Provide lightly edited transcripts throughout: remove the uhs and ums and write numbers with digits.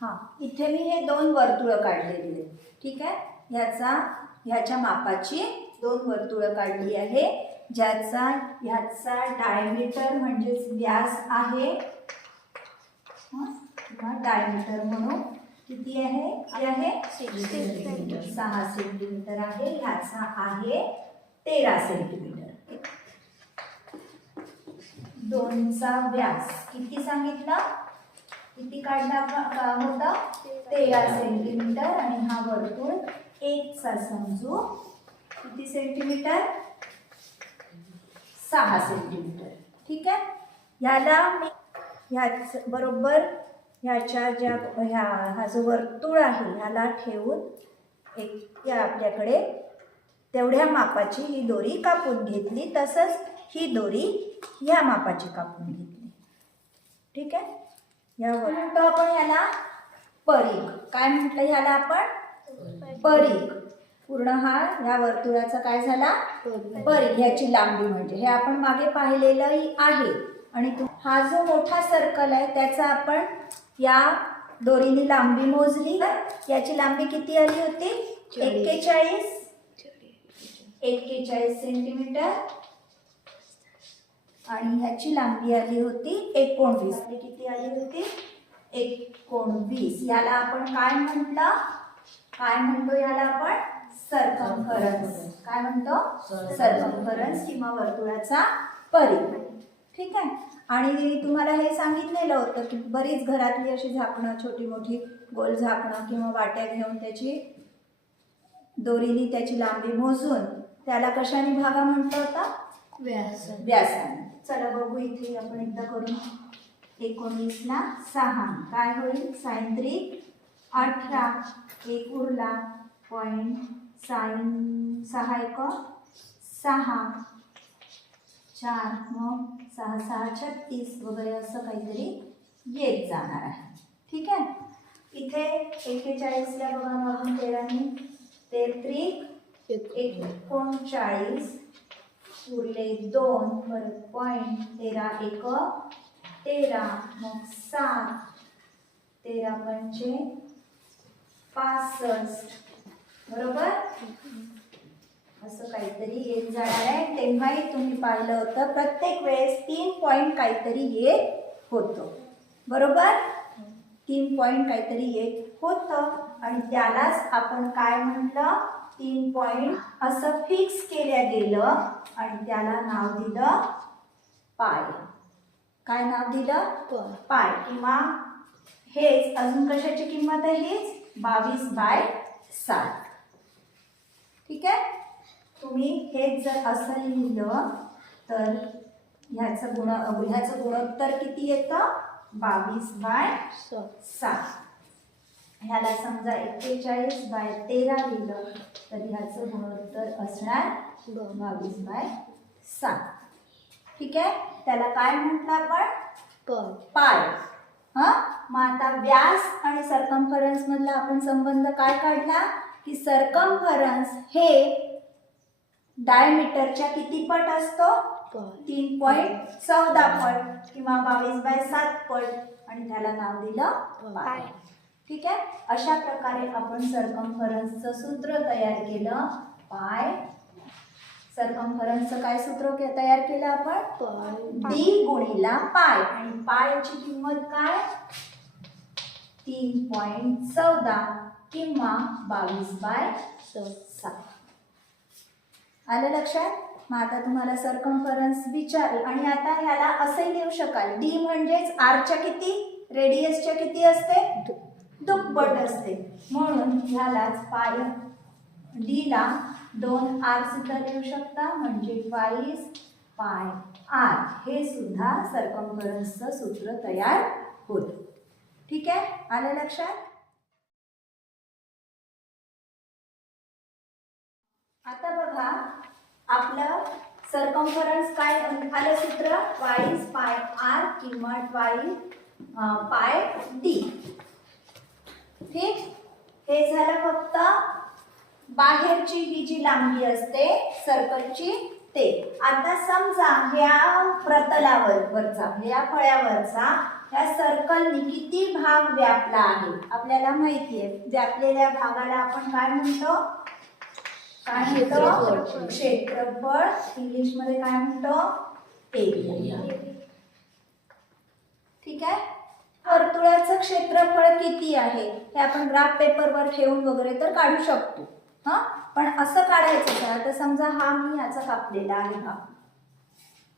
हां, इथे मी हे दोन वर्तुळं काढलेली आहेत. ठीक आहे, ह्याच्या मापाची दोन वर्तुळं काढली आहे, ह्याचा डायमीटर म्हणजेच व्यास आहे, किंवा डायमीटर म्हणून किती आहे 6 सेंटीमीटर आहे. ह्याचा आहे 13 सेंटीमीटर. दोनचा व्यास किती सांगितला, किती काढला होता 13 सेंटीमीटर. आणि हा वर्तुळ एकचा समजू किती सेंटीमीटर 6 सेंटीमीटर. ठीक आहे, ह्याच बरोबर ह्याच्या हा जो वर्तुळ आहे ह्याला ठेवून आपल्याकडे तेवढ्या मापाची ही दोरी कापून घेतली. तसंच ही दोरी ह्या मापाची कापून घेतली. ठीक आहे, यावर म्हणतो आपण ह्याला परीघ. काय म्हटलं ह्याला आपण परीघ. पूर्ण ह्या वर्तुळाचा काय झाला परीघ, ह्याची लांबी म्हणजे हे आपण मागे पाहिलेलं आहे. आणि हा जो मोठा सर्कल आहे त्याचा आपण या दोरीने लांबी मोजली. याची लांबी किती आली होती 41 सेंटीमीटर. आणि ह्याची लांबी आली होती 19. किती आली होती 19. याला आपण काय म्हणतो याला आपण सर्कम्फरन्स. काय म्हणतो सर्कम्फरन्स किंवा वर्तुळाचा परिघ. ठीक आहे, आणि तुम्हाला हे सांगितलेलं होतं की बरीच घरातली अशी झाकणं, छोटी मोठी गोल झाकणं किंवा वाट्या घेऊन त्याची दोरीने त्याची लांबी मोजून त्याला कशाने भागा म्हटलं होता व्यासाने. चला बघू इथे आपण एकदा करून. 19 ला 6 काय होईल साइन 18. 1 उरला पॉइंट साइन 6 1 6 4 मग 6 6 36 वगैरे असं काहीतरी येत जाणार आहे. ठीक आहे, इथे 41 ला बघा मागून 13 ने 33 39 उरले 2 परत पॉइंट 13 1 13 मग 7 13 पंचे 65 बरोबर असं काहीतरी येत जाणार आहे. तेव्हाही तुम्ही पाहिलं होतं प्रत्येक वेळेस 3 पॉइंट काहीतरी येत होतं. बरोबर 3 पॉइंट काहीतरी येत होतं. आणि त्यालाच आपण काय म्हटलं 3 पॉइंट असं फिक्स केल्या गेलं आणि त्याला नाव दिलं पाय. काय नाव दिलं पाय. किंवा हेच अजून कशाची किंमत आहे हेच 22/7. ठीक आहे, तुम्ही हेच जर असं लिहिलं तर ह्याचं गुणोत्तर किती येतं 22/7. ह्याला समजा 41/13 लिहिलं तर ह्याचं गुणोत्तर असणार 22/7. ठीक आहे, त्याला काय म्हटलं आपण पाय. मग आता व्यास आणि सर्कम्फरन्स मधला आपण संबंध काय काढला की सर्कम्फरन्स हे डायमीटरच्या किती पट असतो 3.14 पट किंवा 22/7 पट. आणि त्याला नाव दिलं पाय. ठीक आहे, अशा प्रकारे आपण सर्कम्फरन्सचं सूत्र तयार केलं पाय. सर्कम्फरन्सचं काय सूत्र तयार केलं आपण डी गुणिला पाय. आणि पायची किंमत काय 3.14 किंवा 22/7. आलं लक्षात. मग आता तुम्हाला सर्कम्फरन्स विचारलं आणि आता ह्याला असंही लिहू शकाल डी म्हणजेच आरच्या किती रेडियसच्या किती असते दुप्पट असते. म्हणून ह्यालाच पाय डी ला 2r सुद्धा लिहू शकता म्हणजे 22πr. हे सुद्धा सर्कम्फरन्सचं सूत्र तयार होतं. ठीक आहे, आलं लक्षात. आता बघा आपलं सर्कम्फरन्स काय आलं सूत्र 22πr किंवा 22πd. ठीक, हे झालं फक्त बाहेरची ही जी लांबी असते सर्कलची ते. आता समजा ह्या प्रतलावरचा या फळ्यावरचा या सर्कलनी किती भाग व्यापला आहे आपल्याला माहिती आहे. व्यापलेल्या भागाला आपण काय म्हणतो? क्षेत्रफळ. इंग्लिश मध्ये काय म्हणतो? एरिया. ठीक आहे. वर्तुळाचं क्षेत्रफळ किती आहे हे आपण ग्राफ पेपरवर ठेवून वगैरे तर काढू शकतो. पण असं काढायचं का? आता समजा हा मी याचा कापलेला आहे भाग,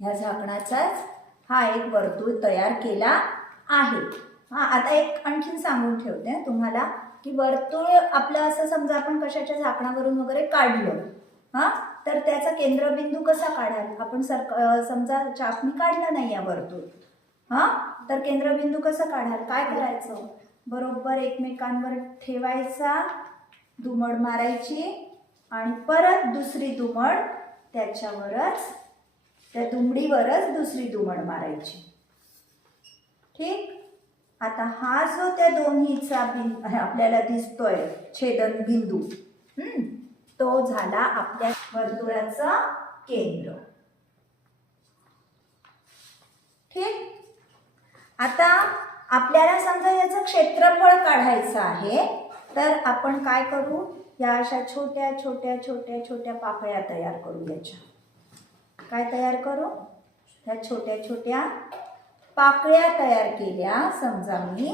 ह्या झाकणाचाच हा एक वर्तुळ तयार केला आहे. आता एक आणखीन सांगून ठेवते तुम्हाला की वर्तुळ आपलं असं समजा आपण कशाच्या झाकणावरून वगैरे काढलं तर त्याचा केंद्रबिंदू कसा काढाल आपण? समजा चापनी काढलं नाही या वर्तुळ तर केंद्रबिंदू कसं काढाल? काय करायचं? बरोबर एकमेकांवर ठेवायचा, दुमड मारायची आणि परत दुसरी दुमड त्याच्यावरच, त्या दुमडीवरच दुसरी दुमड मारायची. ठीक. आता हा जो त्या दोन्हीचा आपल्याला दिसतोय छेदन बिंदू तो झाला आपल्या वर्तुळाचं केंद्र. ठीक. आता आपल्याला समजा याचं क्षेत्रफळ काढायचं आहे तर आपण काय करू? या अशा छोट्या छोट्या छोट्या छोट्या पाकळ्या तयार करू. याच्या काय तयार करू? त्या छोट्या छोट्या पाकळ्या तयार केल्या समजा मी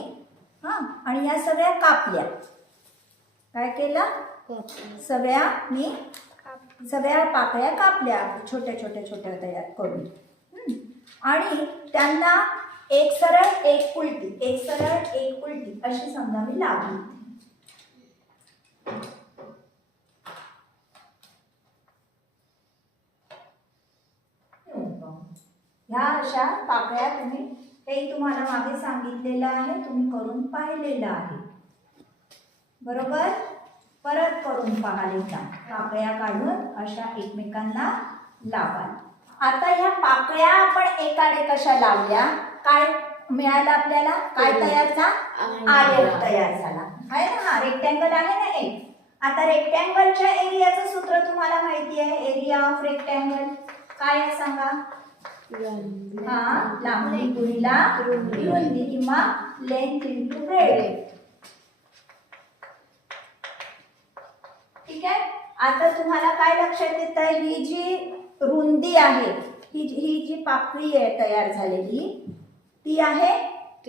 आणि या सगळ्या कापल्या. काय केलं? सगळ्या पाकळ्या कापल्या छोट्या छोट्या छोट्या तयार करून आणि त्यांना एक सरळ एक उलटी, एक सरळ एक उलटी अशी समजा मी लावली. ह्या अशा पाकळ्या हे तुम्हाला मागे सांगितलेलं आहे, तुम्ही करून पाहिलेलं आहे. बरोबर. परत करून पाहाल एकदा. पाकळ्या काढून अशा एकमेकांना लावा. आता ह्या पाकळ्या आपण एकाडे कशा लावल्या? काय मिळालं आपल्याला? काय तयार झाला? आयत तयार झाला आहे ना. हा रेक्टँगल आहे ना एक. आता रेक्टँगलच्या एरियाचं सूत्र तुम्हाला माहिती आहे. एरिया ऑफ रेक्टँगल काय आहे सांगा? लांबी गुणिला रुंदी किंवा लेंथ इंटू ब्रेथ. ठीक आहे. आता तुम्हाला काय लक्षात येत आहे? ही जी रुंदी आहे, ही जी पाकळी आहे तयार झालेली ती आहे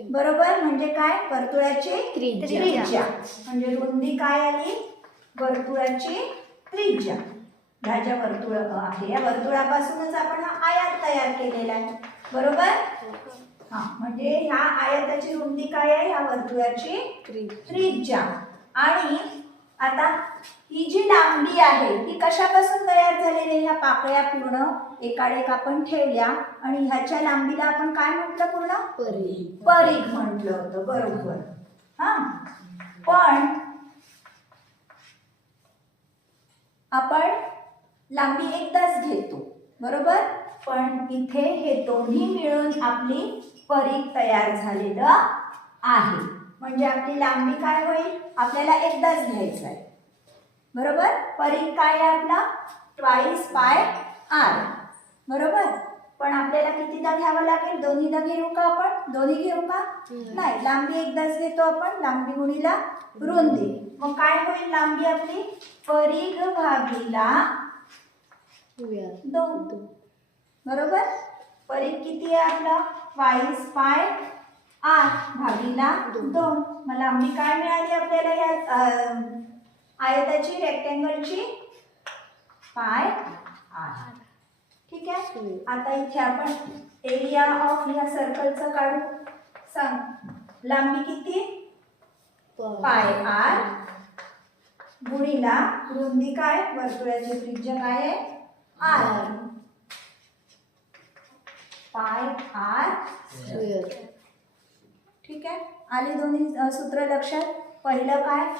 बरोबर. म्हणजे काय? वर्तुळाची त्रिज्या. म्हणजे रुंदी काय आली? वर्तुळाची त्रिज्या. ह्या ज्या वर्तुळ आहे या वर्तुळापासूनच आपण हा आयत तयार केलेला आहे बरोबर. म्हणजे ह्या आयताची रुंदी काय आहे? ह्या वर्तुळाची त्रिज्या. आणि आता ही जी लांबी आहे ही कशापासून तयार झालेली आहे? ह्या पाकळ्या पूर्ण एकाडेक आपण ठेवल्या आणि ह्याच्या लांबीला आपण काय म्हटलं? पूर्ण परिघ म्हटलं होतं बरोबर. पण आपण लांबी एकदाच घेतो बरोबर. पण इथे हे दोन्ही मिळून आपली परिघ तयार झालेलं आहे. म्हणजे आपली लांबी काय होईल? आपल्याला एकदाच घ्यायचं आहे बरोबर. परिघ काय आहे आपला? ट्वाइस पाय आर बरोबर. पण आपल्याला कितीदा घ्यावं लागेल? दोन्हीदा घेऊ का आपण? दोन्ही घेऊ का? नाही. लांबी एकदाच घेतो आपण. लांबी गुणिला रुंदी. मग काय होईल लांबी आपली? परिघ भागीला 2 बरोबर. परिघ किती आहे आपला? ट्वाइस पाय आर भागीला 2. मग लांबी काय मिळाली आपल्याला या आयताची रेक्टँगलची? पाय आर. ठीक आहे. आता इथे आपण एरिया ऑफ या सर्कलचं काढू. सांग. लांबी किती? पाय आर गुणिला रुंदी काय? वर्तुळाची त्रिज्या काय आहे? आर. पाय आर स्क्वेअर. ठीक आहे. आली दोन्ही सूत्र लक्षात. पहिलं काय?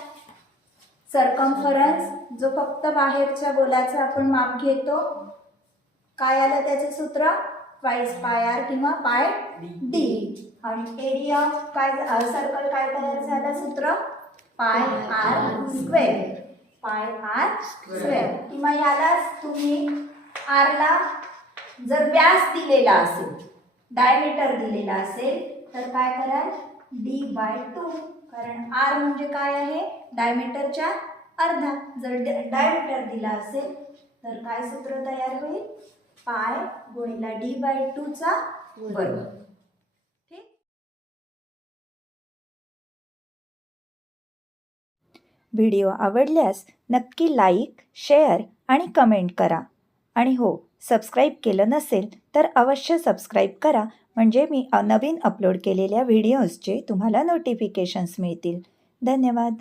सर्कम्फरन्स, जो फक्त बाहेरच्या गोलाचा आपण माप घेतो. काय आलं त्याचं सूत्र? ट्वाइस पाय आर किंवा पाय डी. आणि एरिया काय सर्कल काय तयार झालं सूत्र? Pi r square. Pi r square. किंवा यालाच तुम्ही आरला जर व्यास दिलेला असेल, डायमीटर दिलेला असेल तर काय कराल d/2 कारण r म्हणजे काय आहे डायमीटरच्या अर्धा. जर डायमीटर दिला असेल तर काय सूत्र तयार होईल पाय गुणिले d/2 चा वर्ग. ठीक. व्हिडिओ आवडल्यास नक्की लाईक, शेअर आणि कमेंट करा. आणि हो, सबस्क्राईब केलं नसेल तर अवश्य सबस्क्राईब करा, म्हणजे मी नवीन अपलोड केलेल्या व्हिडिओजचे तुम्हाला नोटिफिकेशन्स मिळतील. धन्यवाद.